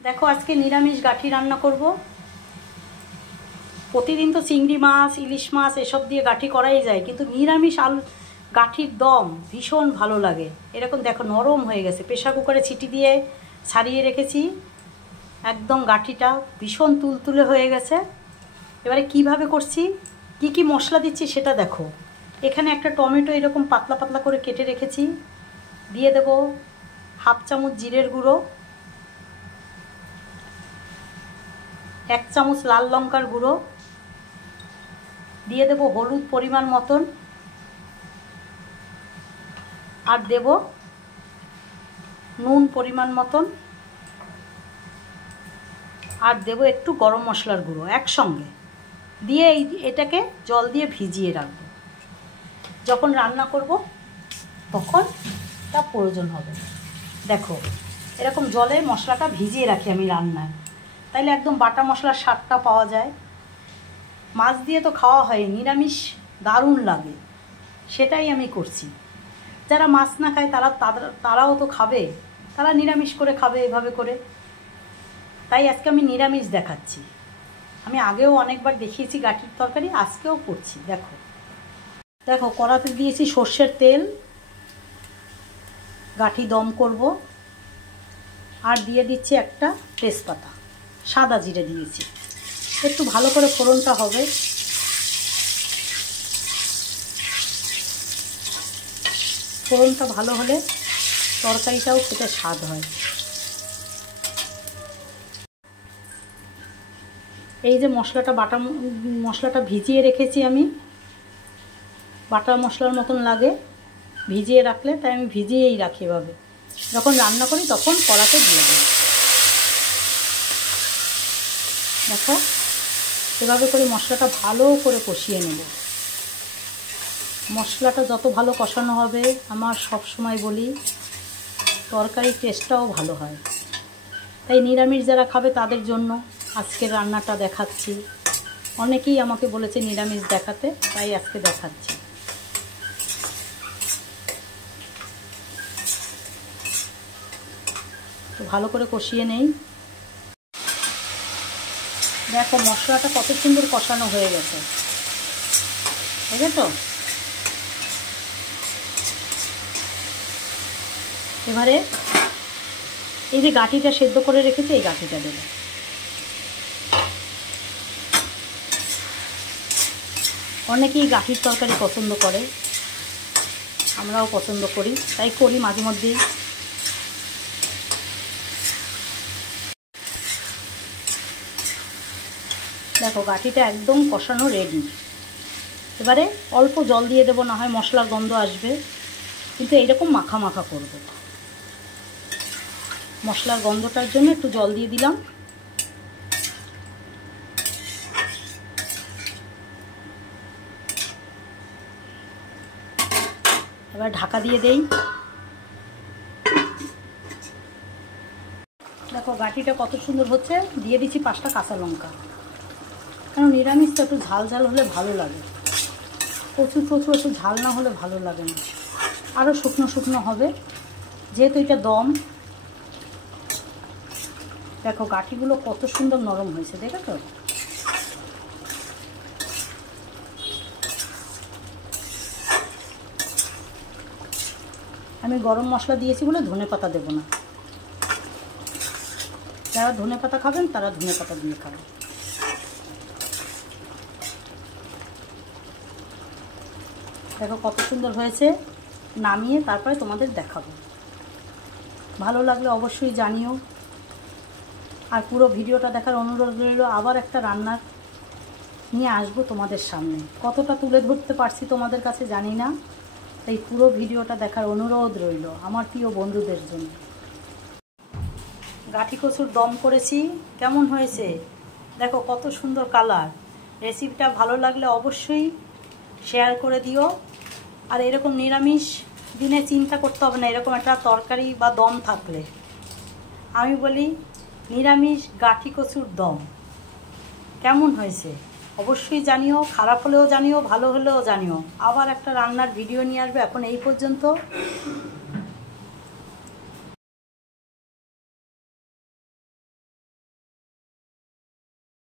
দেখো আজকে নিরামিষ গাঠি রান্না করব। প্রতিদিন তো চিংড়ি মাছ, ইলিশ মাছ এসব দিয়ে গাঠি করাই যায়, কিন্তু নিরামিষ গাঠির দম ভীষণ ভালো লাগে। এরকম দেখো নরম হয়ে গেছে, প্রেশার কুকারে সিটি দিয়ে ছাড়িয়ে রেখেছি, একদম গাঠিটা ভীষণ তুলতুলে হয়ে গেছে। এবারে কিভাবে করছি, কি কি মশলা দিচ্ছি সেটা দেখো। এখানে একটা টমেটো এরকম পাতলা পাতলা করে কেটে রেখেছি, দিয়ে দেব হাফ চামচ জিরের গুঁড়ো, 1 চামচ লাল লঙ্কার গুঁড়ো, দিয়ে দেব হলুদ পরিমাণ মতন, আর দেব নুন পরিমাণ মতন, আর দেব একটু গরম মশলার গুঁড়ো একসঙ্গে দিয়ে এটাকে জল দিয়ে ভিজিয়ে রাখবো। যখন রান্না করব তখন তা প্রয়োজন হবে। দেখো এরকম জলে মশলাটা ভিজিয়ে রাখি আমি রান্নায়, তাইলে একদম বাটা মশলার স্বাদটা পাওয়া যায়। মাছ দিয়ে তো খাওয়া হয়, নিরামিষ দারুণ লাগে, সেটাই আমি করছি। যারা মাছ না খায় তারাও তো খাবে, তারা নিরামিষ করে খাবে এভাবে করে, তাই আজকে আমি নিরামিষ দেখাচ্ছি। আমি আগেও অনেকবার দেখিয়েছি গাঠির তরকারি, আজকেও করছি। দেখো দেখো কড়াতে দিয়েছি সর্ষের তেল, গাঠি দম করব, আর দিয়ে দিচ্ছি একটা তেজপাতা, সাদা জিরে দিয়েছি, একটু ভালো করে ফোড়নটা হবে। ফোড়নটা ভালো হলে তরকারিটাও খেতে স্বাদ হয়। এই যে মশলাটা ভিজিয়ে রেখেছি আমি, বাটা মশলার মতন লাগে ভিজিয়ে রাখলে, তাই আমি ভিজিয়েই রাখি। এভাবে যখন রান্না করি তখন কড়াতে দিয়ে দেব। দেখো এভাবে করে মশলাটা ভালো করে কষিয়ে নেব। মশলাটা যত ভালো কষানো হবে, আমার সব সময় বলি, তরকারির টেস্টটাও ভালো হয়। তাই নিরামিষ যারা খাবে তাদের জন্য আজকের রান্নাটা দেখাচ্ছি। অনেকেই আমাকে বলেছে নিরামিষ দেখাতে, তাই আজকে দেখাচ্ছি। তো ভালো করে কষিয়ে নেই। দেখো মশলাটা কত সুন্দর কষানো হয়ে গেছে, বুঝেছো? এবারে এই যে গাঠিটা সেদ্ধ করে রেখেছি, এই গাঠিটা দেবো। অনেকেই গাঠির তরকারি পছন্দ করে, আমরাও পছন্দ করি, তাই করি মাঝে মধ্যেই। দেখো গাঠিটা একদম কষানো রেডি। এবারে অল্প জল দিয়ে দেবো, না হয় মশলার গন্ধ আসবে, কিন্তু এইরকম মাখা মাখা করব। মশলার গন্ধটার জন্য একটু জল দিয়ে দিলাম। এবার ঢাকা দিয়ে দেই। দেখো গাঠিটা কত সুন্দর হচ্ছে। দিয়ে দিচ্ছি 5টা কাঁচা লঙ্কা, কারণ নিরামিষ তো একটু ঝাল ঝাল হলে ভালো লাগে, প্রচুর একটু ঝাল না হলে ভালো লাগে না। আরও শুকনো শুকনো হবে, যেহেতু এটা দম। দেখো গাঠিগুলো কত সুন্দর নরম হয়েছে, দেখেছো? আমি গরম মশলা দিয়েছি বলে ধনেপাতা দেবো না। যারা ধনেপাতা খাবেন তারা ধনেপাতা দিয়ে খাবেন। দেখো কত সুন্দর হয়েছে। নামিয়ে তারপরে তোমাদের দেখাবো। ভালো লাগলে অবশ্যই জানিও, আর পুরো ভিডিওটা দেখার অনুরোধ রইল। আবার একটা রান্নার নিয়ে আসবো তোমাদের সামনে, কতটা তুলে ধরতে পারছি তোমাদের কাছে জানি না, তাই পুরো ভিডিওটা দেখার অনুরোধ রইল আমার প্রিয় বন্ধুদের জন্য। গাঠি কচুর দম করেছি, কেমন হয়েছে দেখো, কত সুন্দর কালার। রেসিপিটা ভালো লাগলে অবশ্যই শেয়ার করে দিও। আর এরকম নিরামিষ দিনে চিন্তা করতে হবে না, এরকম একটা তরকারি বা দম থাকলে। আমি বলি নিরামিষ গাঠি কচুর দম কেমন হয়েছে অবশ্যই জানিও। খারাপ হলেও জানিও, ভালো হলেও জানিও। আবার একটা রান্নার ভিডিও নিয়ে আসবে। এখন এই পর্যন্ত।